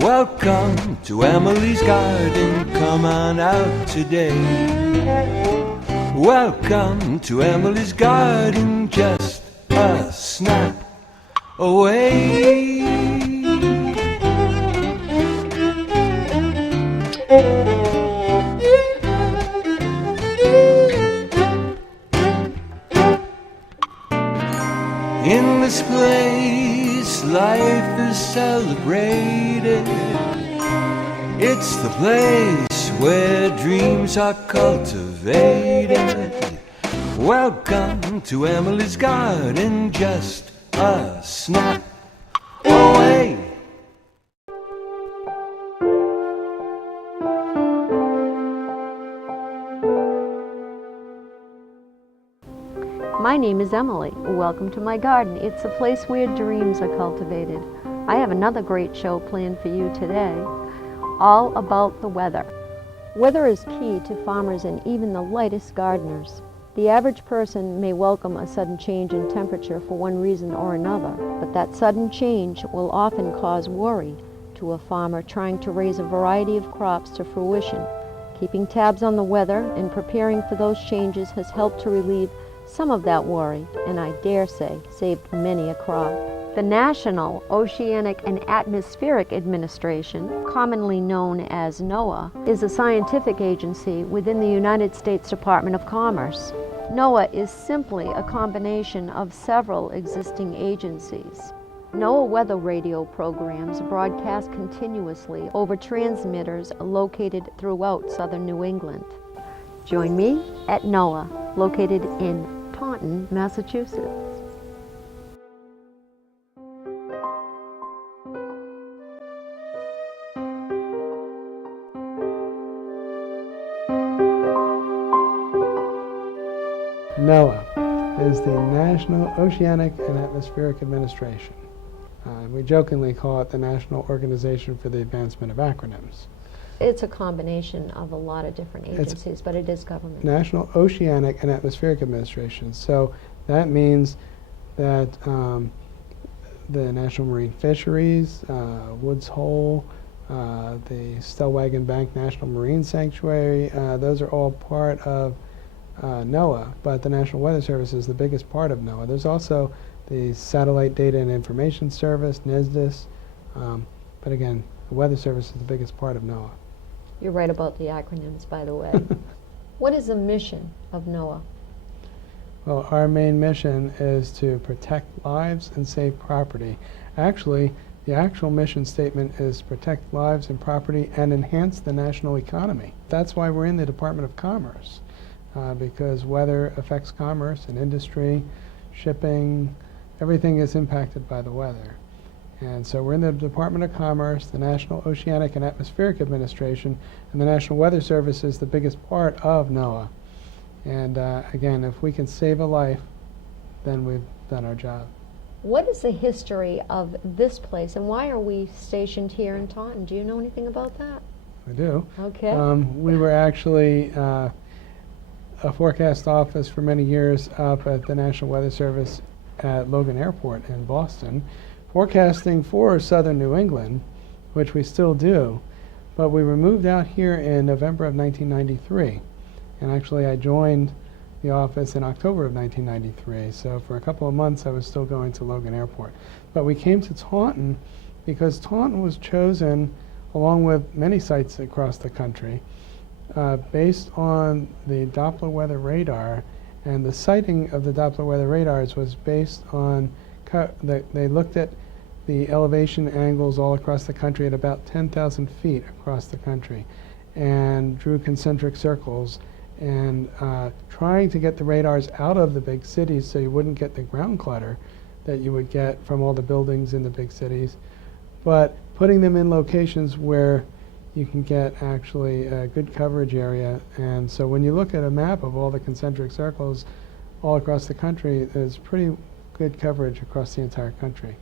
Welcome to Emily's Garden, come on out today. Welcome to Emily's Garden, just a snap away. In this place, life is celebrated. It's the place where dreams are cultivated. Welcome to Emily's Garden, just a snap away. My name is Emily. Welcome to my garden. It's a place where dreams are cultivated. I have another great show planned for you today, all about the weather. Weather is key to farmers and even the lightest gardeners. The average person may welcome a sudden change in temperature for one reason or another, but that sudden change will often cause worry to a farmer trying to raise a variety of crops to fruition. Keeping tabs on the weather and preparing for those changes has helped to relieve some of that worry, and I dare say, saved many a crop. The National Oceanic and Atmospheric Administration, commonly known as NOAA, is a scientific agency within the United States Department of Commerce. NOAA is simply a combination of several existing agencies. NOAA weather radio programs broadcast continuously over transmitters located throughout southern New England. Join me at NOAA, located in Taunton, Massachusetts. NOAA is the National Oceanic and Atmospheric Administration. We jokingly call it the National Organization for the Advancement of Acronyms. It's a combination of a lot of different agencies, but it is government. National Oceanic and Atmospheric Administration. So that means that the National Marine Fisheries, Woods Hole, the Stellwagen Bank National Marine Sanctuary, those are all part of NOAA, but the National Weather Service is the biggest part of NOAA. There's also the Satellite Data and Information Service, NISDIS, but again, the Weather Service is the biggest part of NOAA. You're right about the acronyms, by the way. What is the mission of NOAA? Well, our main mission is to protect lives and save property. Actually, the actual mission statement is protect lives and property and enhance the national economy. That's why we're in the Department of Commerce, because weather affects commerce and industry, shipping, everything is impacted by the weather. And so we're in the Department of Commerce, the National Oceanic and Atmospheric Administration, and the National Weather Service is the biggest part of NOAA. And again, if we can save a life, then we've done our job. What is the history of this place, and why are we stationed here in Taunton? Do you know anything about that? We do. Okay. We were actually a forecast office for many years up at the National Weather Service at Logan Airport in Boston, forecasting for southern New England, which we still do, but we were moved out here in November of 1993. And actually I joined the office in October of 1993, so for a couple of months I was still going to Logan Airport. But we came to Taunton because Taunton was chosen, along with many sites across the country, based on the Doppler weather radar, and the sighting of the Doppler weather radars was based on they looked at the elevation angles all across the country at about 10,000 feet across the country and drew concentric circles and trying to get the radars out of the big cities so you wouldn't get the ground clutter that you would get from all the buildings in the big cities, but putting them in locations where you can get actually a good coverage area. And so when you look at a map of all the concentric circles all across the country, there's pretty good coverage across the entire country.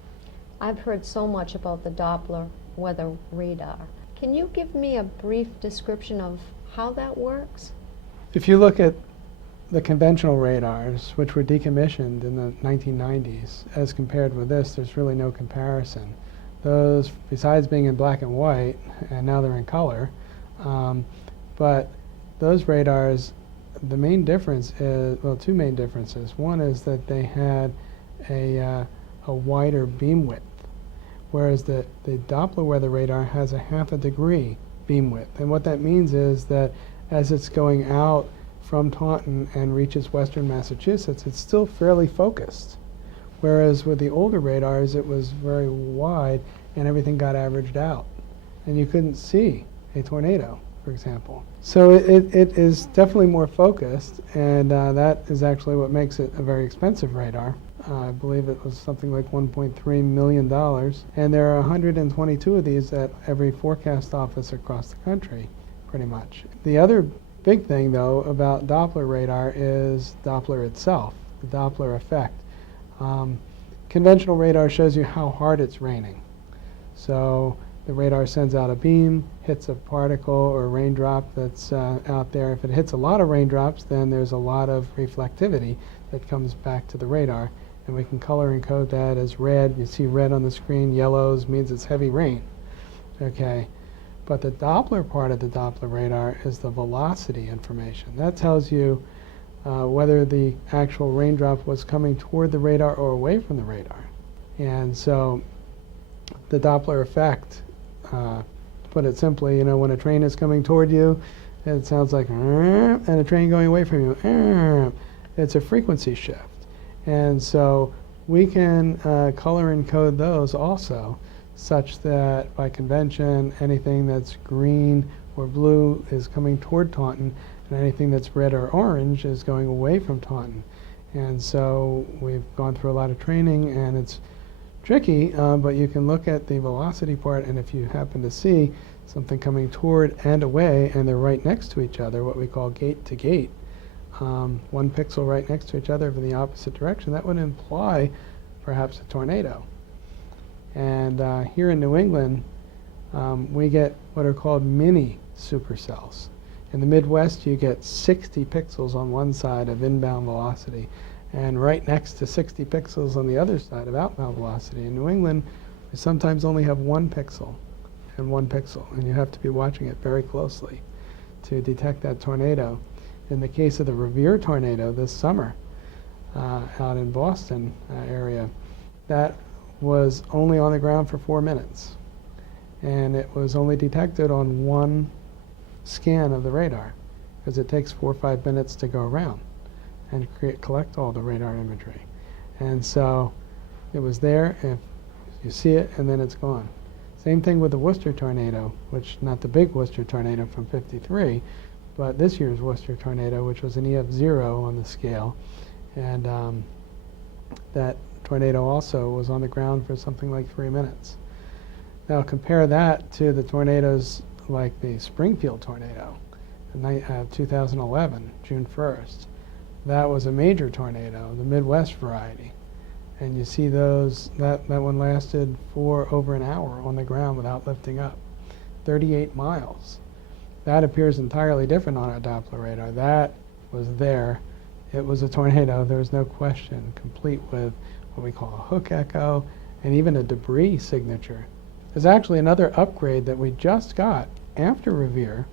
I've heard so much about the Doppler weather radar. Can you give me a brief description of how that works? If you look at the conventional radars, which were decommissioned in the 1990s, as compared with this, there's really no comparison. those, besides being in black and white, and now they're in color, but those radars, the main difference is, well, two main differences. One is that they had a wider beam width, whereas the Doppler weather radar has a 1/2 degree beam width. And what that means is that as it's going out from Taunton and reaches western Massachusetts, it's still fairly focused. Whereas with the older radars, it was very wide and everything got averaged out. And you couldn't see a tornado, for example. So it is definitely more focused, and that is actually what makes it a very expensive radar. I believe it was something like $1.3 million. And there are 122 of these at every forecast office across the country, pretty much. The other big thing, though, about Doppler radar is Doppler itself, the Doppler effect. Conventional radar shows you how hard it's raining. So the radar sends out a beam, hits a particle or raindrop that's out there. If it hits a lot of raindrops, then there's a lot of reflectivity that comes back to the radar. And we can color encode that as red. You see red on the screen, yellows means it's heavy rain. Okay, but the Doppler part of the Doppler radar is the velocity information. That tells you whether the actual raindrop was coming toward the radar or away from the radar. And so the Doppler effect, to put it simply, when a train is coming toward you, it sounds like, and a train going away from you, it's a frequency shift. And so we can color encode those also, such that by convention, anything that's green or blue is coming toward Taunton, and anything that's red or orange is going away from Taunton. And so we've gone through a lot of training, and it's tricky, but you can look at the velocity part, and if you happen to see something coming toward and away, and they're right next to each other, what we call gate to gate, 1 pixel right next to each other in the opposite direction, that would imply perhaps a tornado. And here in New England, we get what are called mini supercells. In the Midwest, you get 60 pixels on one side of inbound velocity, and right next to 60 pixels on the other side of outbound velocity. In New England, we sometimes only have 1 pixel and 1 pixel, and you have to be watching it very closely to detect that tornado. In the case of the Revere tornado this summer out in Boston area, that was only on the ground for 4 minutes, and it was only detected on 1 scan of the radar, because it takes 4 or 5 minutes to go around and collect all the radar imagery. And so it was there, if you see it, and then it's gone. Same thing with the Worcester tornado, which, not the big Worcester tornado from '53, but this year's Worcester tornado, which was an EF0 on the scale. And that tornado also was on the ground for something like 3 minutes. Now compare that to the tornadoes like the Springfield tornado in 2011, June 1st. That was a major tornado, the Midwest variety. And you see those, that one lasted for over an hour on the ground without lifting up. 38 miles. That appears entirely different on our Doppler radar. That was there. It was a tornado, there was no question, complete with what we call a hook echo and even a debris signature. There's actually another upgrade that we just got after Revere.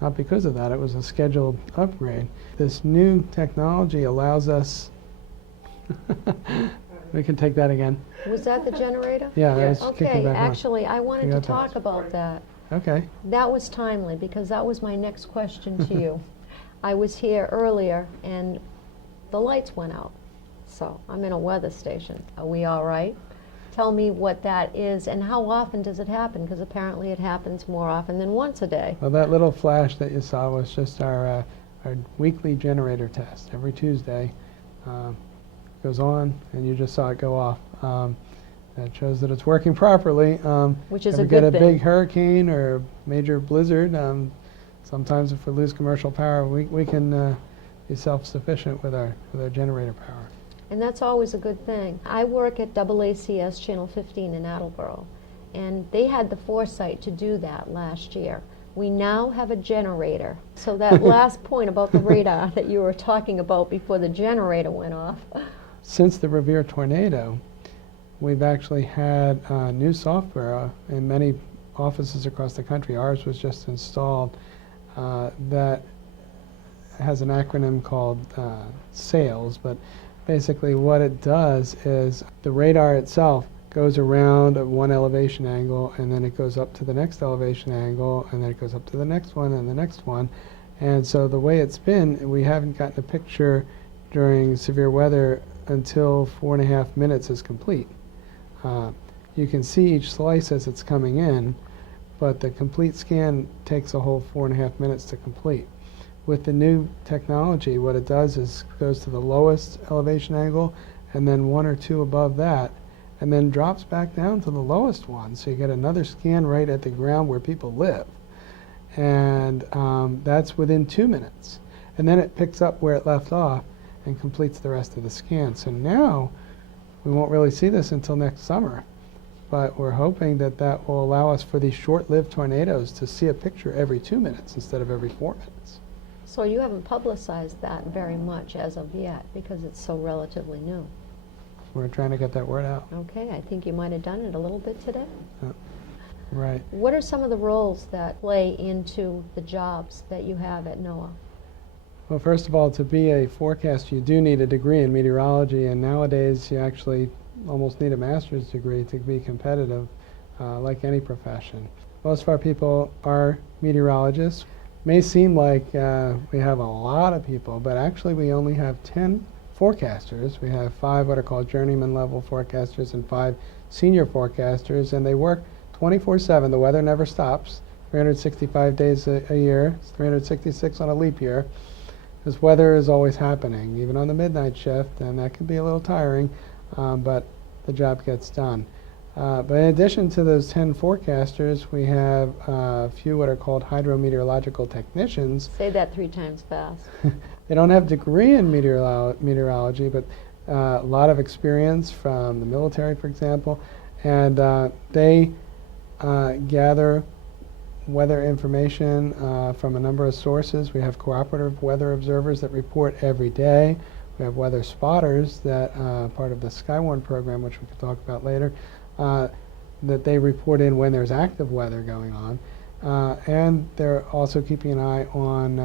Not because of that, it was a scheduled upgrade. This new technology allows us, we can take that again. Was that the generator? Yeah, that was Okay, kicking back on. actually, I wanted You to got that. talk about that. Okay. That was timely, because that was my next question to you. I was here earlier, and the lights went out. So I'm in a weather station. Are we all right? Tell me what that is, and how often does it happen? Because apparently it happens more often than once a day. Well, that little flash that you saw was just our weekly generator test. Every Tuesday goes on, and you just saw it go off. That shows that it's working properly. Which is if a we get good a thing. big hurricane or major blizzard, sometimes if we lose commercial power, we can be self-sufficient with our generator power. And that's always a good thing. I work at AACS Channel 15 in Attleboro, and they had the foresight to do that last year. We now have a generator. So that last point about the radar that you were talking about before the generator went off. Since the Revere tornado, we've actually had new software in many offices across the country. Ours was just installed that has an acronym called SAILS, but basically what it does is the radar itself goes around at one elevation angle, and then it goes up to the next elevation angle, and then it goes up to the next one and the next one. And so the way it's been, we haven't gotten a picture during severe weather until 4.5 minutes is complete. You can see each slice as it's coming in, but the complete scan takes a whole 4.5 minutes to complete. With the new technology, what it does is goes to the lowest elevation angle and then one or two above that, and then drops back down to the lowest one. So you get another scan right at the ground where people live. And that's within 2 minutes. And then it picks up where it left off and completes the rest of the scan. So now we won't really see this until next summer, but we're hoping that that will allow us for these short-lived tornadoes to see a picture every 2 minutes instead of every 4 minutes. So you haven't publicized that very much as of yet because it's so relatively new. We're trying to get that word out. Okay, I think you might have done it a little bit today. Right. What are some of the roles that play into the jobs that you have at NOAA? Well, first of all, to be a forecaster, you do need a degree in meteorology, and nowadays you actually almost need a master's degree to be competitive, like any profession. Most of our people are meteorologists. May seem like we have a lot of people, but actually we only have 10 forecasters. We have 5 what are called journeyman level forecasters and 5 senior forecasters, and they work 24/7. The weather never stops. 365 days a year. It's 366 on a leap year. This weather is always happening, even on the midnight shift, and that can be a little tiring, but the job gets done. But in addition to those 10 forecasters, we have a few what are called hydrometeorological technicians. Say that 3 times fast. They don't have a degree in meteorology, but a lot of experience from the military, for example, and they gather weather information from a number of sources. We have cooperative weather observers that report every day. We have weather spotters that part of the Skywarn program, which we could talk about later, that they report in when there's active weather going on. And they're also keeping an eye on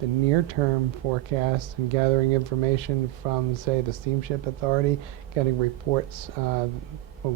the near-term forecast and gathering information from, say, the Steamship Authority, getting reports of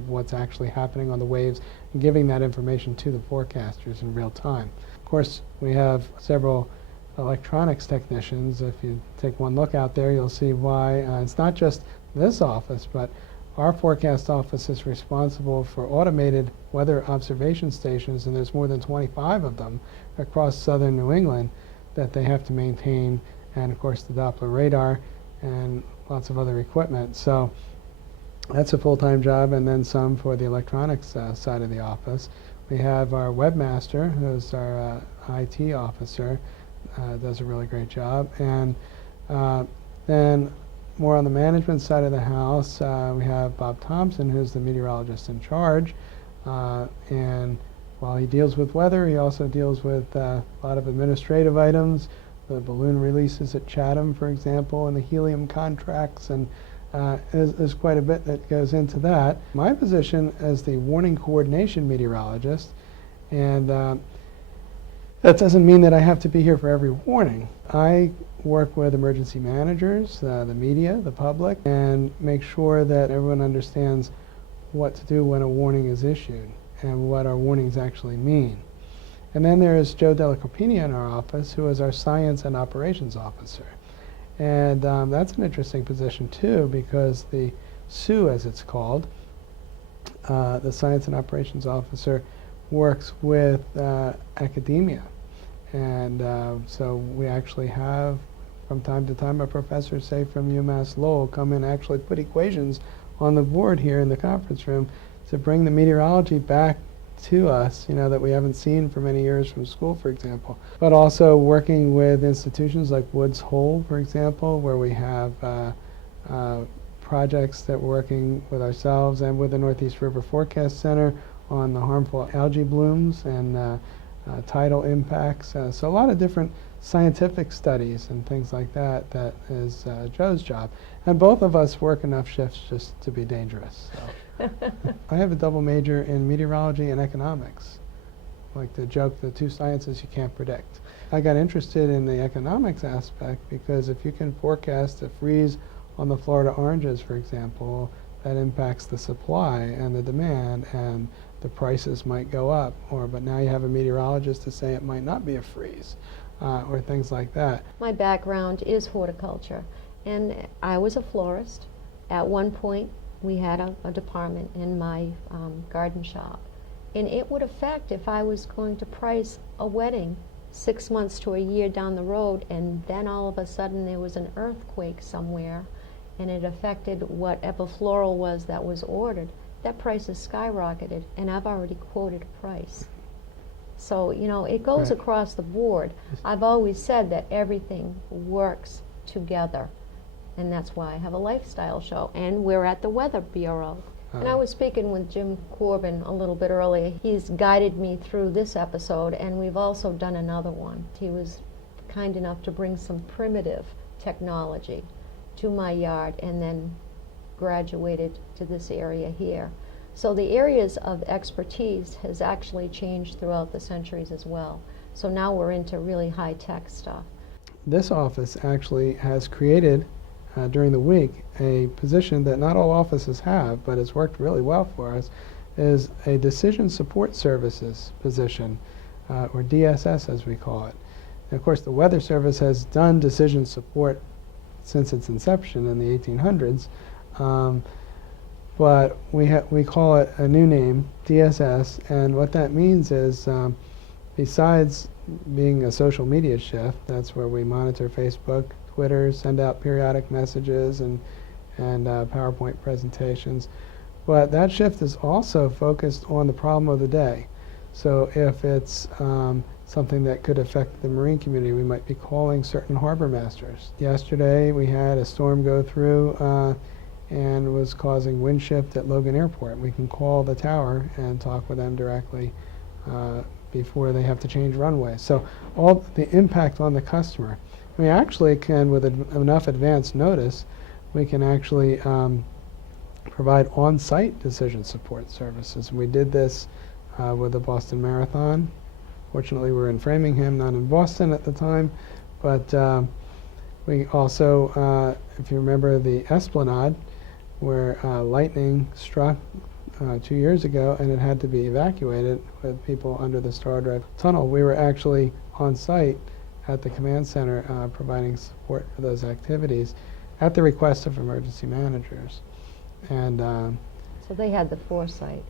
what's actually happening on the waves, and giving that information to the forecasters in real time. Of course, we have several electronics technicians. If you take one look out there, you'll see why it's not just this office, but our forecast office is responsible for automated weather observation stations, and there's more than 25 of them across southern New England that they have to maintain, and of course the Doppler radar and lots of other equipment. So that's a full-time job, and then some for the electronics side of the office. We have our webmaster, who's our IT officer, does a really great job. And then more on the management side of the house, we have Bob Thompson, who's the meteorologist in charge. And while he deals with weather, he also deals with a lot of administrative items, the balloon releases at Chatham, for example, and the helium contracts, and there's quite a bit that goes into that. My position is the warning coordination meteorologist, and that doesn't mean that I have to be here for every warning. I work with emergency managers, the media, the public, and make sure that everyone understands what to do when a warning is issued and what our warnings actually mean. And then there is Joe Dellacopina in our office, who is our science and operations officer. And that's an interesting position too, because the SOO, as it's called, the science and operations officer, works with academia. And so we actually have, from time to time, a professor, say from UMass Lowell, come in and actually put equations on the board here in the conference room to bring the meteorology back to us, you know, that we haven't seen for many years from school, for example. But also working with institutions like Woods Hole, for example, where we have projects that we're working with ourselves and with the Northeast River Forecast Center on the harmful algae blooms and tidal impacts. So a lot of different scientific studies and things like that, that is Joe's job. And both of us work enough shifts just to be dangerous. So. I have a double major in meteorology and economics. Like the joke, the two sciences you can't predict. I got interested in the economics aspect because if you can forecast a freeze on the Florida oranges, for example, that impacts the supply and the demand, and the prices might go up. But now you have a meteorologist to say it might not be a freeze, or things like that. My background is horticulture, and I was a florist. At one point, we had a department in my garden shop, and it would affect if I was going to price a wedding 6 months to a year down the road, and then all of a sudden there was an earthquake somewhere, and it affected whatever floral was that was ordered. That price has skyrocketed, and I've already quoted a price. So, you know, it goes Right. across the board. I've always said that everything works together, and that's why I have a lifestyle show, and we're at the Weather Bureau. And I was speaking with Jim Corbin a little bit earlier. He's guided me through this episode, and we've also done another one. He was kind enough to bring some primitive technology to my yard and then graduated to this area here. So the areas of expertise has actually changed throughout the centuries as well. So now we're into really high-tech stuff. This office actually has created, during the week, a position that not all offices have, but it's worked really well for us, is a decision support services position, or DSS as we call it. And of course, the Weather Service has done decision support since its inception in the 1800s, but we call it a new name, DSS, and what that means is, besides being a social media shift, that's where we monitor Facebook, Twitter, send out periodic messages and PowerPoint presentations. But that shift is also focused on the problem of the day. So if it's something that could affect the marine community, we might be calling certain harbor masters. Yesterday we had a storm go through and was causing wind shift at Logan Airport. We can call the tower and talk with them directly before they have to change runway. So all the impact on the customer. We actually can, with enough advance notice, we can actually provide on-site decision support services. We did this with the Boston Marathon. Fortunately, we were in Framingham, not in Boston at the time. But we also, if you remember the Esplanade, where lightning struck 2 years ago and it had to be evacuated with people under the Star Drive tunnel, we were actually on site at the command center providing support for those activities at the request of emergency managers. And So they had the foresight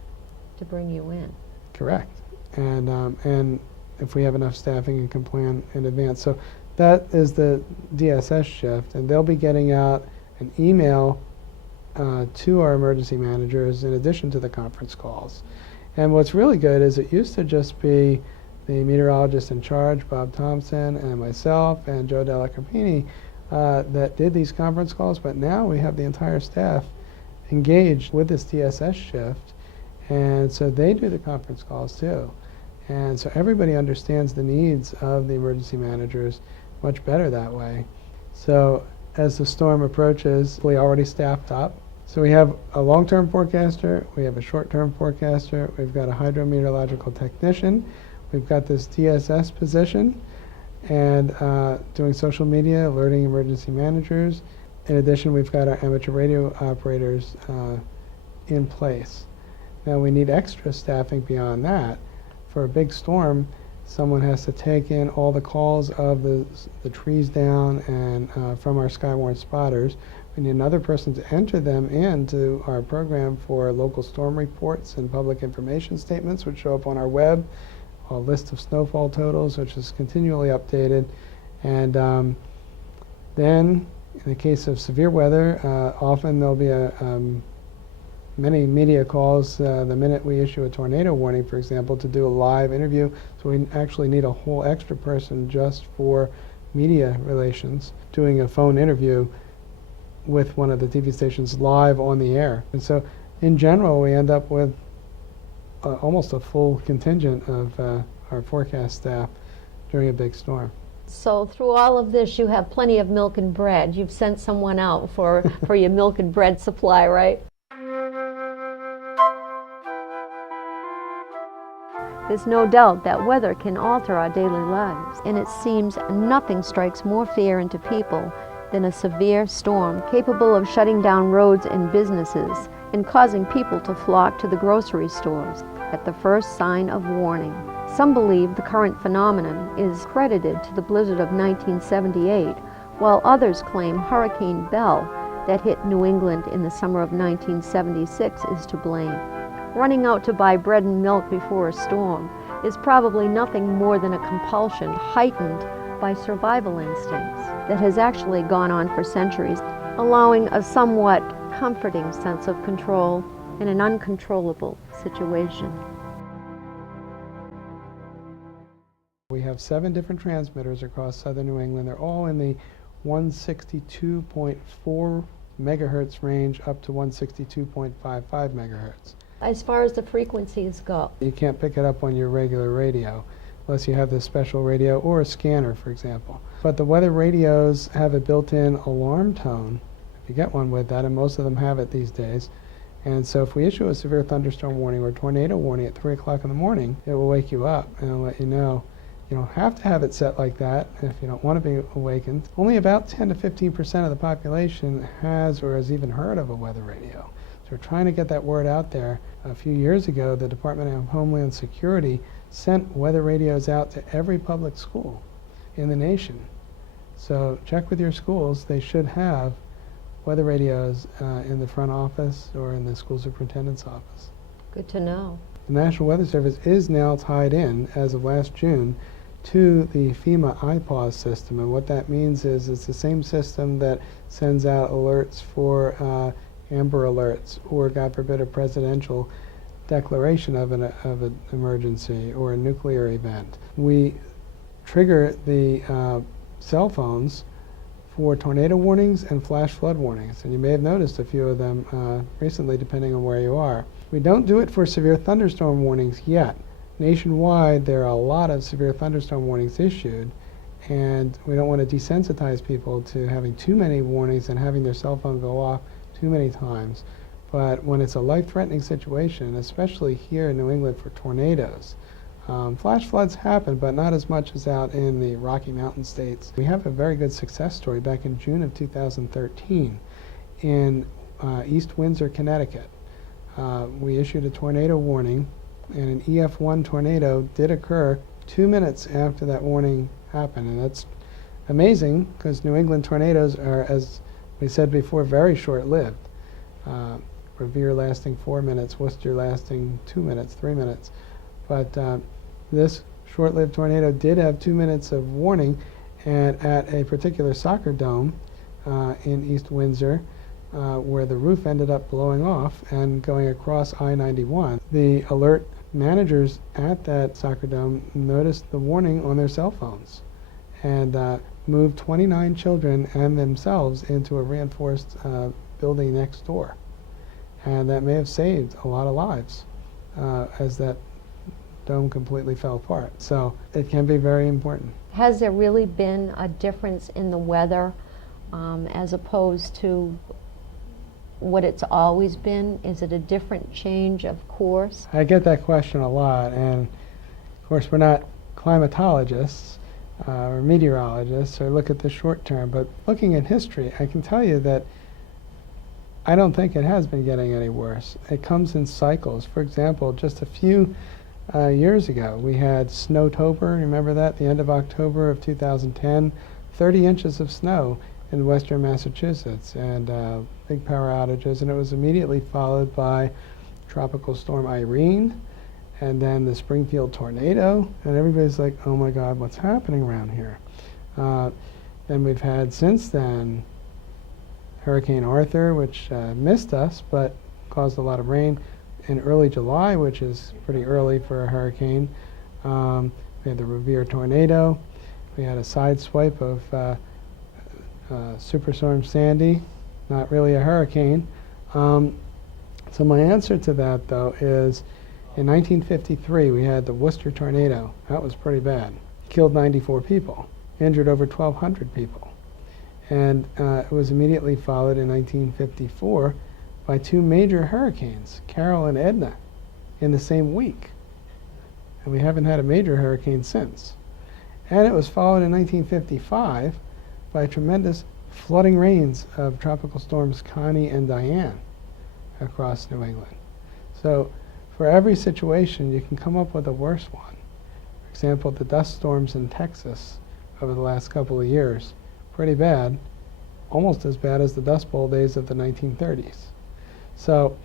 to bring you in. correct. And if we have enough staffing and can plan in advance. So that is the DSS shift, and they'll be getting out an email to our emergency managers in addition to the conference calls. And what's really good is it used to just be the meteorologist in charge, Bob Thompson, and myself, and Joe Della Carpini, that did these conference calls, but now we have the entire staff engaged with this DSS shift, and so they do the conference calls too. And so everybody understands the needs of the emergency managers much better that way. So as the storm approaches, we already staffed up. So we have a long-term forecaster, we have a short-term forecaster, we've got a hydrometeorological technician, we've got this DSS position, and doing social media, alerting emergency managers. In addition, we've got our amateur radio operators in place. Now we need extra staffing beyond that. For a big storm, someone has to take in all the calls of the trees down and from our Skywarn spotters. We need another person to enter them into our program for local storm reports and public information statements, which show up on our web, a list of snowfall totals, which is continually updated. And then, in the case of severe weather, often there'll be many media calls the minute we issue a tornado warning, for example, to do a live interview. So we actually need a whole extra person just for media relations, doing a phone interview with one of the TV stations live on the air. And so in general, we end up with almost a full contingent of our forecast staff during a big storm. So through all of this, you have plenty of milk and bread. You've sent someone out for your milk and bread supply, right? There's no doubt that weather can alter our daily lives, and it seems nothing strikes more fear into people than a severe storm capable of shutting down roads and businesses and causing people to flock to the grocery stores at the first sign of warning. Some believe the current phenomenon is credited to the blizzard of 1978, while others claim Hurricane Belle that hit New England in the summer of 1976 is to blame. Running out to buy bread and milk before a storm is probably nothing more than a compulsion heightened by survival instincts that has actually gone on for centuries, allowing a somewhat comforting sense of control in an uncontrollable situation. We have 7 different transmitters across southern New England. They're all in the 162.4 megahertz range up to 162.55 megahertz. As far as the frequencies go, You can't pick it up on your regular radio unless you have this special radio or a scanner, for example. But the weather radios have a built-in alarm tone, if you get one with that, and most of them have it these days. And so if we issue a severe thunderstorm warning or tornado warning at 3 o'clock in the morning, it will wake you up and it'll let you know. You don't have to have it set like that if you don't want to be awakened. Only about 10 to 15% of the population has or has even heard of a weather radio. So we're trying to get that word out there. A few years ago, the Department of Homeland Security sent weather radios out to every public school in the nation. So check with your schools. They should have weather radios in the front office or in the school superintendent's office. good to know. The National Weather Service is now tied in, as of last June, to the FEMA IPAWS system. And what that means is it's the same system that sends out alerts for Amber Alerts or, God forbid, a presidential declaration of an emergency or a nuclear event. We trigger the cell phones for tornado warnings and flash flood warnings. And you may have noticed a few of them recently, depending on where you are. We don't do it for severe thunderstorm warnings yet. Nationwide, there are a lot of severe thunderstorm warnings issued, and we don't want to desensitize people to having too many warnings and having their cell phone go off too many times. But when it's a life-threatening situation, especially here in New England for tornadoes, flash floods happen, but not as much as out in the Rocky Mountain states. We have a very good success story back in June of 2013 in East Windsor, Connecticut. We issued a tornado warning, and an EF1 tornado did occur 2 minutes after that warning happened. And that's amazing because New England tornadoes are, as we said before, very short-lived. Revere lasting 4 minutes, Worcester lasting 2 minutes, 3 minutes. But this short-lived tornado did have 2 minutes of warning, and at a particular soccer dome in East Windsor, where the roof ended up blowing off and going across I-91. The alert managers at that soccer dome noticed the warning on their cell phones and moved 29 children and themselves into a reinforced building next door. And that may have saved a lot of lives as that dome completely fell apart. So it can be very important. Has there really been a difference in the weather as opposed to what it's always been? Is it a different change of course? I get that question a lot, and of course we're not climatologists or meteorologists or look at the short term, but looking at history, I can tell you that I don't think it has been getting any worse. It comes in cycles. For example, just a few years ago, we had Snowtober, remember that, the end of October of 2010, 30 inches of snow in western Massachusetts, and big power outages, and it was immediately followed by Tropical Storm Irene, and then the Springfield tornado, and everybody's like, oh my God, what's happening around here? Then we've had since then Hurricane Arthur, which missed us, but caused a lot of rain in early July, which is pretty early for a hurricane. We had the Revere tornado. We had a side swipe of Superstorm Sandy, not really a hurricane. So my answer to that, though, is in 1953 we had the Worcester tornado. That was pretty bad. Killed 94 people. injured over 1,200 people. And it was immediately followed in 1954 by two major hurricanes, Carol and Edna, in the same week. And we haven't had a major hurricane since. And it was followed in 1955 by tremendous flooding rains of tropical storms Connie and Diane across New England. So for every situation, you can come up with a worse one. For example, the dust storms in Texas over the last couple of years, pretty bad, almost as bad as the Dust Bowl days of the 1930s. So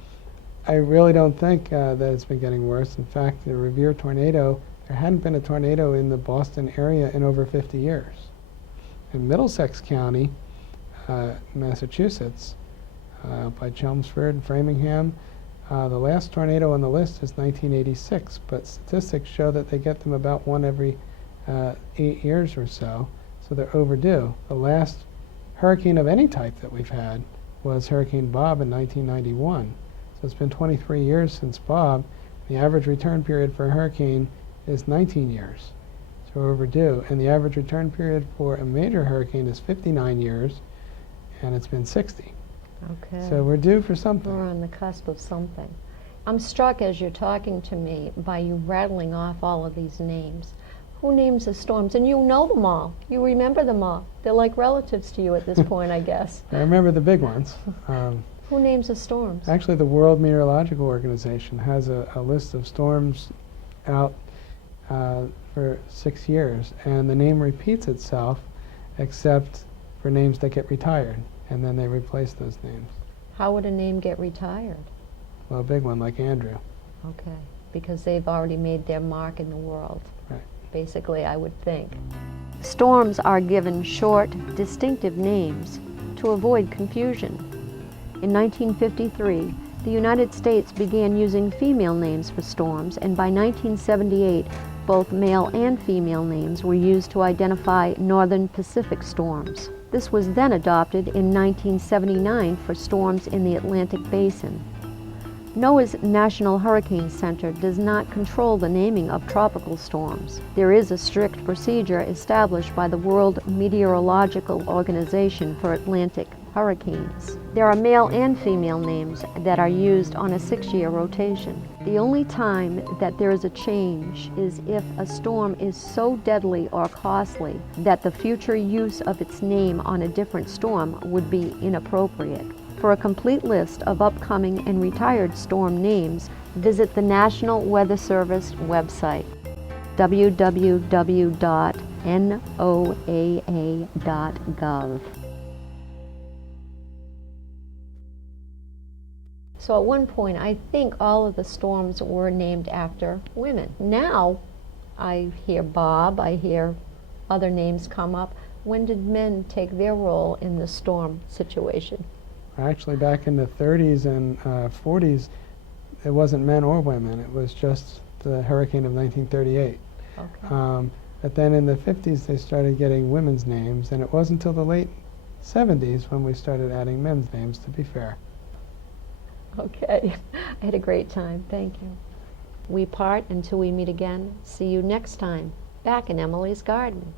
I really don't think that it's been getting worse. In fact, the Revere tornado, there hadn't been a tornado in the Boston area in over 50 years. In Middlesex County, Massachusetts, by Chelmsford and Framingham, the last tornado on the list is 1986, but statistics show that they get them about one every 8 years or so, so they're overdue. The last hurricane of any type that we've had was Hurricane Bob in 1991. So it's been 23 years since Bob. The average return period for a hurricane is 19 years. So we're overdue. And the average return period for a major hurricane is 59 years, and it's been 60. Okay. So we're due for something. We're on the cusp of something. I'm struck as you're talking to me by you rattling off all of these names. Who names the storms? And you know them all. You remember them all. They're like relatives to you at this point, I guess. I remember the big ones. Who names the storms? Actually, the World Meteorological Organization has a list of storms out for 6 years, and the name repeats itself except for names that get retired, and then they replace those names. How would a name get retired? Well, a big one like Andrew. Okay, because they've already made their mark in the world. Right. Basically, I would think. Storms are given short, distinctive names to avoid confusion. In 1953, the United States began using female names for storms, and by 1978, both male and female names were used to identify northern Pacific storms. This was then adopted in 1979 for storms in the Atlantic Basin. NOAA's National Hurricane Center does not control the naming of tropical storms. There is a strict procedure established by the World Meteorological Organization for Atlantic hurricanes. There are male and female names that are used on a 6-year rotation. The only time that there is a change is if a storm is so deadly or costly that the future use of its name on a different storm would be inappropriate. For a complete list of upcoming and retired storm names, visit the National Weather Service website, www.noaa.gov. So at one point, I think all of the storms were named after women. Now, I hear Bob, I hear other names come up. When did men take their role in the storm situation? Actually, back in the 30s and 40s, it wasn't men or women. It was just the hurricane of 1938. Okay. But then in the 50s, they started getting women's names, and it wasn't until the late 70s when we started adding men's names, to be fair. Okay. I had a great time. Thank you. We part until we meet again. See you next time, back in Emily's garden.